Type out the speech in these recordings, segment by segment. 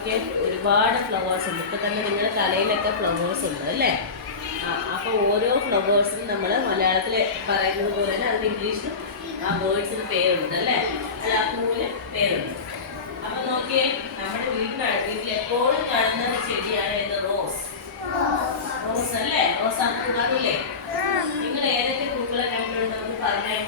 നോക്കിയ ഒരുപാട് ഫ്ലവേഴ്സ് ഉണ്ട്. ഇപ്പം തന്നെ നിങ്ങളുടെ തലയിലൊക്കെ ഫ്ലവേഴ്സ് ഉണ്ട് അല്ലേ? അപ്പോൾ ഓരോ ഫ്ലവേഴ്സിനും നമ്മൾ മലയാളത്തിൽ പറയുന്നത് പോലെ തന്നെ അതിന് ഇംഗ്ലീഷിൽ ആ വേർഡ്സിന് പേരുണ്ട് അല്ലേ? അത് ആ പൂവിന് പേരുണ്ട്. അപ്പം നോക്കിയേ, നമ്മുടെ വീട്ടിൽ എപ്പോഴും കാണുന്ന ചെടിയാണ് ഇത് റോസ്. റോസ് അല്ലേ? റോസാണ് കാണൂല്ലേ? നിങ്ങൾ ഏതൊക്കെ പൂക്കളെ കണ്ടിട്ടുണ്ടെന്ന് പറഞ്ഞേ.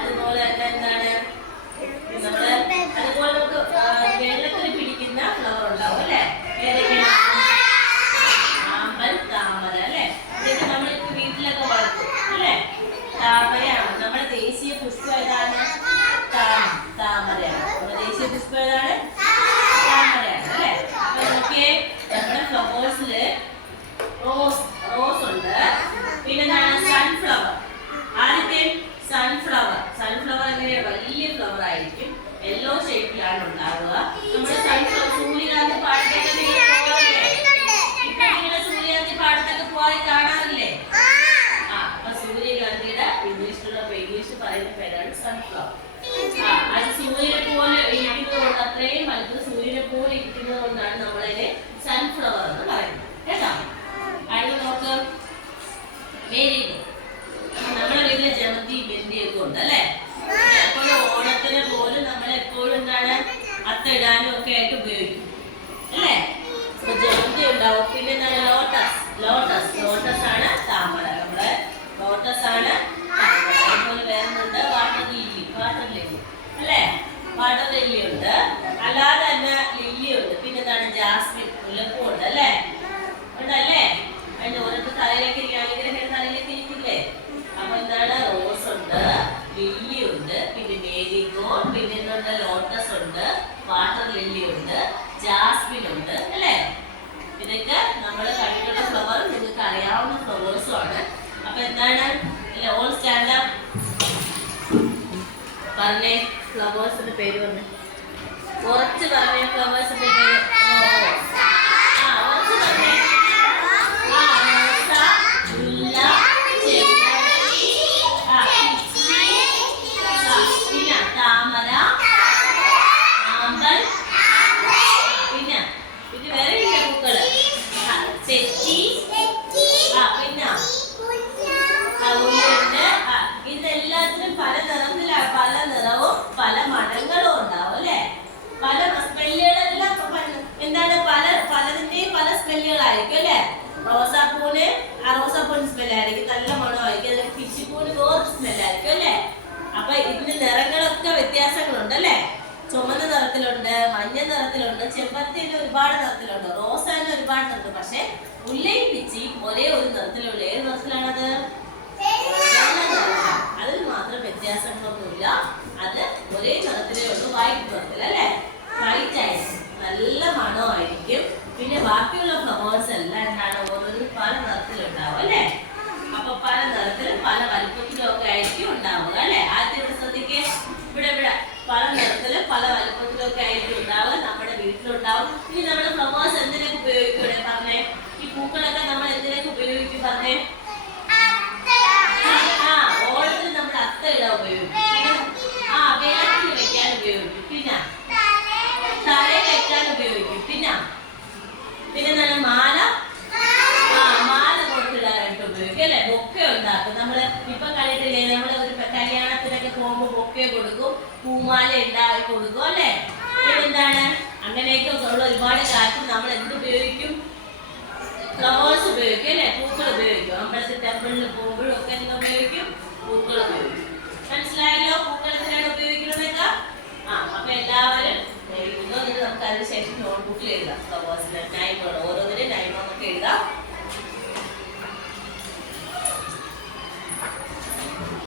അതുപോലെ തന്നെ എന്താണ് നമ്മള് അതുപോലെ വെള്ളത്തിൽ പിടിക്കുന്ന ഫ്ലവർ ഉണ്ടാവും അല്ലേ? ഏതൊക്കെയാണ്? ആമ്പൽ, താമര അല്ലേ? ഇതൊക്കെ നമ്മളിപ്പോ വീട്ടിലൊക്കെ വളർത്തും അല്ലേ? താമരയാണ് നമ്മുടെ ദേശീയ പുഷ്പം. ഏതാണ്? താമരയാണ്. നമ്മുടെ ദേശീയ പുഷ്പം ഏതാണ്? താമരയാണ് അല്ലേ? അപ്പൊ നോക്കിയേ, നമ്മുടെ ഫ്ലവേഴ്സില് റോസ് ഉണ്ട്. പിന്നെന്താണ്? സൺഫ്ലവർ. ആദ്യത്തെ സൺഫ്ലവർ എങ്ങനെയാണ്? വലിയ ഫ്ലവർ ആയിരിക്കും, യെല്ലോ ഷേപ്പിലാണ് ഉണ്ടാവുക. നമ്മുടെ സൺഫ്ലവർ സൂര്യകാന്തി പാടത്തൊക്കെ ഇപ്പൊ നിങ്ങളെ സൂര്യകാന്തി പാടത്തൊക്കെ പോയി കാണാറില്ലേ? അപ്പൊ സൂര്യകാന്തിയുടെ ഇംഗ്ലീഷ് പറയുന്ന പേരാണ് സൺഫ്ലവർ. അത് സൂര്യനെ പോലെ ഇരിക്കുന്നത് കൊണ്ട്, അത്രയും വലുത് സൂര്യനെ പോലെ ഇരിക്കുന്നത് കൊണ്ടാണ് നമ്മളതിനെ സൺഫ്ലവർ എന്ന് പറയുന്നത് കേട്ടോ. അടുത്ത നോക്ക്, വെരി ഗുഡ്. നമ്മുടെ വീട്ടിലെ ജമന്തി ബന്ദിയൊക്കെ ഉണ്ട് അല്ലേ? എപ്പോഴും ഓണത്തിന് പോലും നമ്മൾ എപ്പോഴും എന്താണ് അത്തിടാനും ഒക്കെ ആയിട്ട് ഉപയോഗിക്കും അല്ലേ? അപ്പൊ ജമന്തി ഉണ്ടാവും. പിന്നെ എന്താണ്? ലോട്ടസ് ആണ് താമര. നമ്മുടെ ലോട്ടസ് ആണ് താമര. അതുപോലെ വേറൊന്നുണ്ട്, വാട്ടർ ലില്ലി അല്ലേ? വാട്ടർ ലില്ലി ഉണ്ട്. അല്ലാതെ തന്നെ ലില്ലി ഉണ്ട്. പിന്നെ എന്താണ്? ജാസ്മിൻ, മുല്ലപ്പൂ ഉണ്ട് അല്ലേ? ഉണ്ടല്ലേ? അതിന്റെ ഓരോരുത്തർ തലയിലേക്ക് ഇരിക്കുകയാണെങ്കിൽ തലയിലേക്ക് ഇരിക്കില്ലേ? അപ്പൊ എന്താണ്? റോസ് ഉണ്ട്, ലില്ലി ഉണ്ട്, പിന്നെ മേരിഗോൾഡ്, പിന്നെ എന്തുണ്ട്? ലോട്ടസ് ഉണ്ട്, വാട്ടർ ലില്ലി ഉണ്ട്, ജാസ്മിൻ ഉണ്ട് അല്ലേ? ഇതൊക്കെ നമ്മൾ കണ്ടിട്ടുള്ള ഫ്ലവർ, നിങ്ങൾക്ക് അറിയാവുന്ന ഫ്ലവേഴ്സും ആണ്. അപ്പൊ എന്താണ്? ഓൾ സ്റ്റാൻഡ് അപ്പ് പറഞ്ഞേ. ഫ്ലവേഴ്സിന്റെ പേര് പറഞ്ഞേ. കുറച്ച് പറഞ്ഞേ ഫ്ലവേഴ്സിന്റെ പേര്. കുറച്ച് പറഞ്ഞേ. താമര, ആമ്പൽ, പിന്നെ വേറെ ഇല്ല പൂക്കള്. തെച്ചി, പിന്നെ ഉണ്ട്. ഇതെല്ലാത്തിനും പല നിറത്തിലാണ്. പല നിറവും പല മണങ്ങളും ഉണ്ടാവും അല്ലെ? പല സ്മെല്ലുകളെല്ലാം എന്താണ്? പലതിന്റെയും പല സ്മെല്ലുകളായിരിക്കും അല്ലെ? റോസാപ്പൂവിന് സ്മെല്ലായിരിക്കും, നല്ല മണമായിരിക്കും. അതിന് പിച്ചിപ്പൂവിന് വേറെ സ്മെല്ലായിരിക്കും അല്ലെ? അപ്പൊ ഇതിന്റെ നിറങ്ങളൊക്കെ വ്യത്യാസങ്ങളുണ്ട് അല്ലെ? ചുമന്ന നിറത്തിലുണ്ട്, മഞ്ഞ നിറത്തിലുണ്ട്, ചെമ്പരത്തിയിൽ ഒരുപാട് നിറത്തിലുണ്ട്, റോസാന് ഒരുപാട് നിറത്തിൽ. പക്ഷെ മുല്ലയും പിച്ചിയും ഒരേ ഒരു നിറത്തിലുള്ള. ഏത് നിറത്തിലാണത്? അതിൽ മാത്രം വ്യത്യാസങ്ങളൊന്നുമില്ല. അത് ഒരേ നിറത്തിലേ ഉള്ളൂ, വൈറ്റ് നിറത്തിൽ അല്ലെ? വൈറ്റ് ആയിരിക്കും, നല്ല മണമായിരിക്കും. പിന്നെ ബാക്കിയുള്ള ഫ്ലവേഴ്സ് എല്ലാം എന്താണ്? ഓരോന്നും പല നിറത്തിലുണ്ടാവും അല്ലെ? അപ്പൊ പല നിറത്തിലും പല വലുപ്പത്തിലും ഒക്കെ ആയിരിക്കും ഉണ്ടാവുക അല്ലെ? ആദ്യം ശ്രദ്ധിക്കേ, ഇവിടെ പല നിറത്തിലും പല വലുപ്പത്തിലും ഒക്കെ ആയിരിക്കും ഉണ്ടാവുക. നമ്മുടെ വീട്ടിലുണ്ടാവും. ഇനി നമ്മുടെ ഫ്ലവേഴ്സ് എന്തിനൊക്കെ ഉപയോഗിക്കും? ഇവിടെ പറഞ്ഞേ. ഈ പൂക്കളൊക്കെ നമ്മൾ എന്തിനൊക്കെ ഉപയോഗിക്കും പറഞ്ഞേ? ഓണത്തിന് നമ്മൾ അത്ത ഇടാൻ ഉപയോഗിക്കും. വേലത്തിൽ വെക്കാൻ ഉപയോഗിക്കും. പിന്നെ തലയിൽ വെക്കാൻ ഉപയോഗിക്കും. പിന്നെ എന്താണ്? മാല കൊടുത്തിടാനായിട്ട് ഉപയോഗിക്കും അല്ലെ? ബൊക്കെ ഉണ്ടാക്കും. നമ്മള് ഇപ്പൊ കണ്ടിട്ടില്ലേ? നമ്മള് ഒരു കല്യാണത്തിനൊക്കെ പോകുമ്പോ ബൊക്കെ കൊടുക്കും, പൂമാല ഉണ്ടാക്കി കൊടുക്കും അല്ലെ? പിന്നെന്താണ്? അങ്ങനെയൊക്കെ ഉള്ള ഒരുപാട് കാര്യത്തിൽ നമ്മൾ എന്ത് ഉപയോഗിക്കും? ഫ്ലവേഴ്സ് ഉപയോഗിക്കും അല്ലെ? പൂക്കൾ ഉപയോഗിക്കും. അമ്പലത്തിൽ ടെമ്പിളിൽ പോകുമ്പോഴും ഒക്കെ എന്ത് ഉപയോഗിക്കും? പൂക്കൾ ഉപയോഗിക്കും. മനസ്സിലായല്ലോ?